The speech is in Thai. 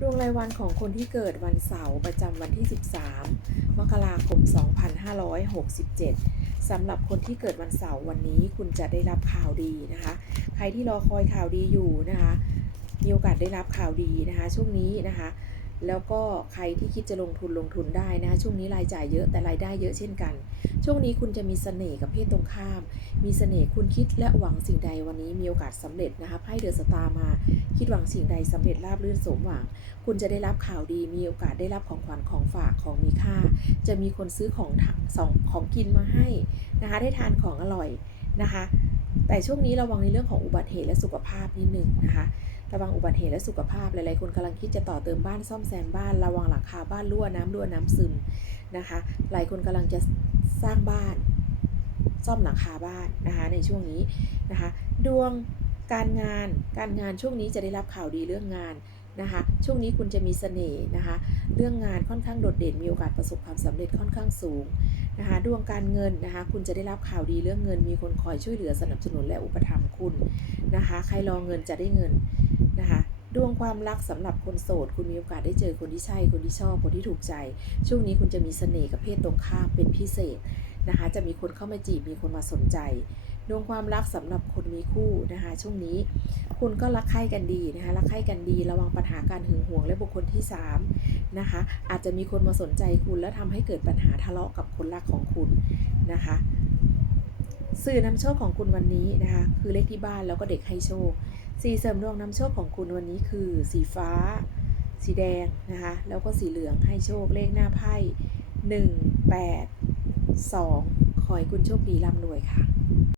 ดวงรายวันของคนที่เกิดวันเสาร์ประจำวันที่ 13 มกราคม 2567 สำหรับคนที่เกิดวันเสาร์วันนี้คุณจะได้รับข่าวดีนะคะ ใครที่รอคอยข่าวดีอยู่นะคะ มีโอกาสได้รับข่าวดีนะคะ ช่วงนี้นะคะ แล้วก็ใครที่คิดจะลงทุนลงทุนได้นะช่วงนี้รายจ่ายเยอะแต่รายได้เยอะเช่นกัน ช่วงนี้คุณจะมีเสน่ห์กับเพศตรงข้าม มีเสน่ห์คุณคิดและหวังสิ่งใดวันนี้มีโอกาสสำเร็จนะคะไพ่เดอะสตาร์มา คิดหวังสิ่งใดสำเร็จราบรื่นสมหวัง คุณจะได้รับข่าวดีมีโอกาสได้รับของขวัญของฝากของมีค่า จะมีคนซื้อของสองของกินมาให้นะคะได้ทานของอร่อยนะคะแต่ช่วงนี้ระวังในเรื่องของอุบัติเหตุและสุขภาพนิดหนึ่งนะคะ ระวังอุบัติเหตุและสุขภาพ หลายๆ คนกำลังคิดจะต่อเติมบ้านซ่อมแซมบ้าน ระวังหลังคาบ้านรั่วน้ำรั่วน้ำซึมนะคะ หลายคนกำลังจะสร้างบ้าน ซ่อมหลังคาบ้านนะคะในช่วงนี้นะคะ ดวงการงาน การงานช่วงนี้จะได้รับข่าวดีเรื่องงานนะคะช่วงนี้คุณจะมีเสน่ห์นะคะ เรื่องงานค่อนข้างโดดเด่นมีโอกาสประสบความสำเร็จค่อนข้างสูงนะคะ ดวงการเงินนะคะ คุณจะได้รับข่าวดีเรื่องเงิน มีคนคอยช่วยเหลือสนับสนุนและอุปถัมภ์คุณนะคะ ใครรอเงินจะได้เงิน นะคะดวงความรักสำหรับคนโสด คุณมีโอกาสได้เจอคนที่ใช่คนที่ชอบคนที่ถูกใจ ช่วงนี้คุณจะมีเสน่ห์กับเพศตรงข้ามเป็นพิเศษนะคะ จะมีคนเข้ามาจีบมีคนมาสนใจ ดวงความรักสำหรับคนมีคู่นะคะ ช่วงนี้คุณก็รักใคร่กันดีนะคะรักใคร่กันดี ระวังปัญหาการหึงหวงและบุคคลที่3นะคะ อาจจะมีคนมาสนใจคุณและทำให้เกิดปัญหาทะเลาะกับคนรักของคุณนะคะ สื่อนำโชคของคุณวันนี้นะคะคือเลขที่บ้านแล้วก็เด็กให้โชค สีเสริมดวงนำโชคของคุณวันนี้คือ สีฟ้า สีแดงนะคะแล้วก็สีเหลืองให้โชคเลขหน้าไพ่1 8 2 ขอให้คุณโชคดีร่ำรวยค่ะ